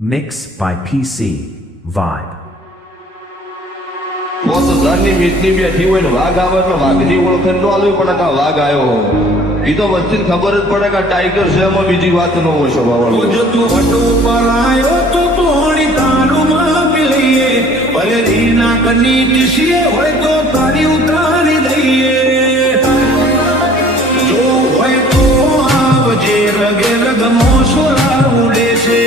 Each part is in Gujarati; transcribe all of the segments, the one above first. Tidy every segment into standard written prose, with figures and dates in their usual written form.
Mix by PC Vibe. બસ ઘરની મીટની બેઠી હોય ને વાઘ આવે એટલે વાઘની ઓળખ ન આલવી પડે કે આ વાઘ આવ્યો એ તો વચ્ચે ખબર જ પડે કે ટાઈગર છે એમાં બીજી વાત ન હોય સ્વભાવ જો તું વટો પર આવ્યો તો તોડી તારુમાં મિલીએ ભલે રીના કની ટીસીએ હોય તો તારી ઉતારી દઈએ જો હોય તો આવજે રગે રગમો સોલા ઉડે છે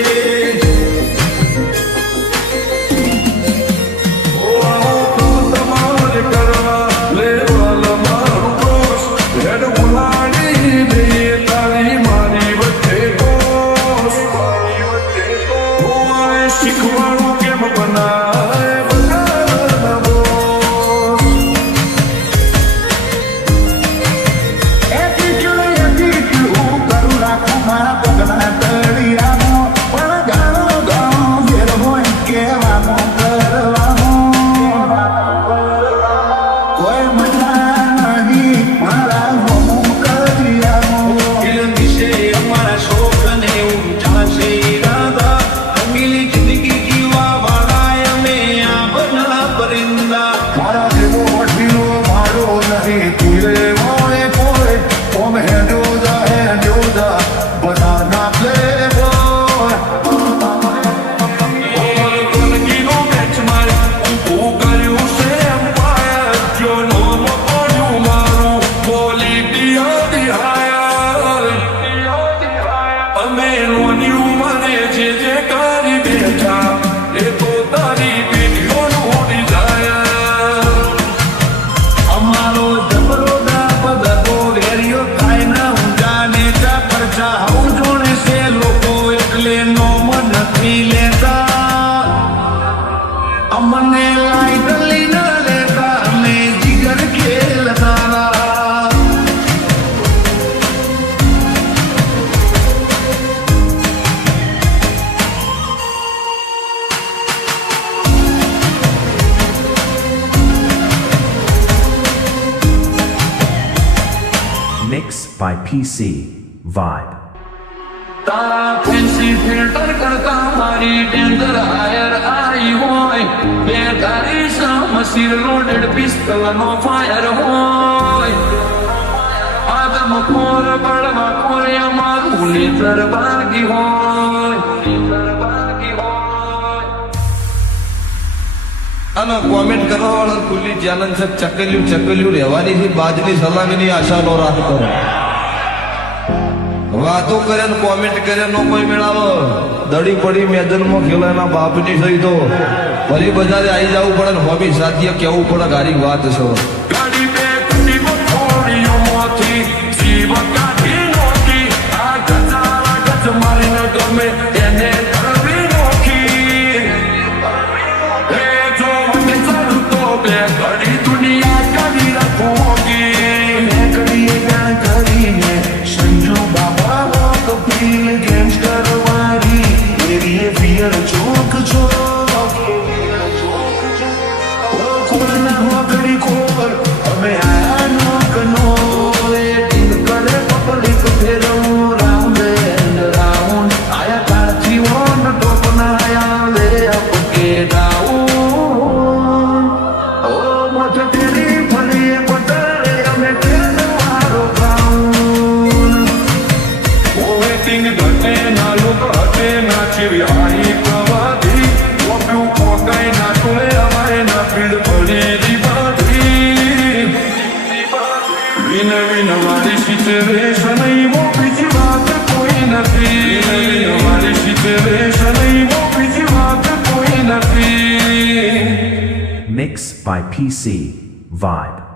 અમને લાઈટલી ન લેતા અમે જીગર ખેલતા Mix by PC Vibe. તારા ફેન્સી ફિલ્ટર કરતા મારી ટેન્ડર હાયર આવી હોય બે તારી સામસીર લોડેડ પિસ્તલનો ફાયર હોય આદમ ખોર બળવા ખોરે મારું લેતર ભાગી હોય અને કોમેન્ટ કરવા વાળા ખુલ્લી ચેલેન્જ છે ચકલ્યું રહેવાની છે બાજની સલામીની આશા નો રાખતો વાતો કરે ને કોમેન્ટ કરે નો કોઈ મેળાવો દડી પડી મેદાનમાં ખેલાના બાપની સહી તો ફરી બજારે આવી જવું પડે ને હોબી સાથીએ કેવું પડે ગારી વાત છે ગાડી બે કુટી મોટોડીઓ મોથી જીવ કાઢી નોકી આ ગજારા ગજ મારીને ગમે એને કરવી નોખી એ જો મને ચાલુ તો બે ઘડી દુનિયા કરી રાખોગી મેં કરીએ ગાણ કરીને સંજો બાબા તો ફીલ ગેંગસ્ટર વાળી એરીએ ફિયર ચોક છો ખોરના હોગડી ખોર અમે આયા નોકનો વેટિંગ કરે પબ્લિક ફેરવું રાઉન્ડ એન્ડ રાઉન્ડ આયા કાળથી ઓન ટોપના આયા લે અપકે ડાઉન ઓ મોટ તેરી ફરીએ પટરે અમે ટ્રેન મારો ગાઉન ઓ વેટિંગ ઘટે ના લોક હટે ના ચીવી આઈ પ્રવાદી ઓપ્યું કોકાઈ ના ટોળે અમારે ના પીડ પડી વિન વાળી સિચ્યુએશન બીજી વાત કોઈ નથી વાળી સિચ્યુએશન બીજી વાત કોઈ નથી Mix by PC Vibe.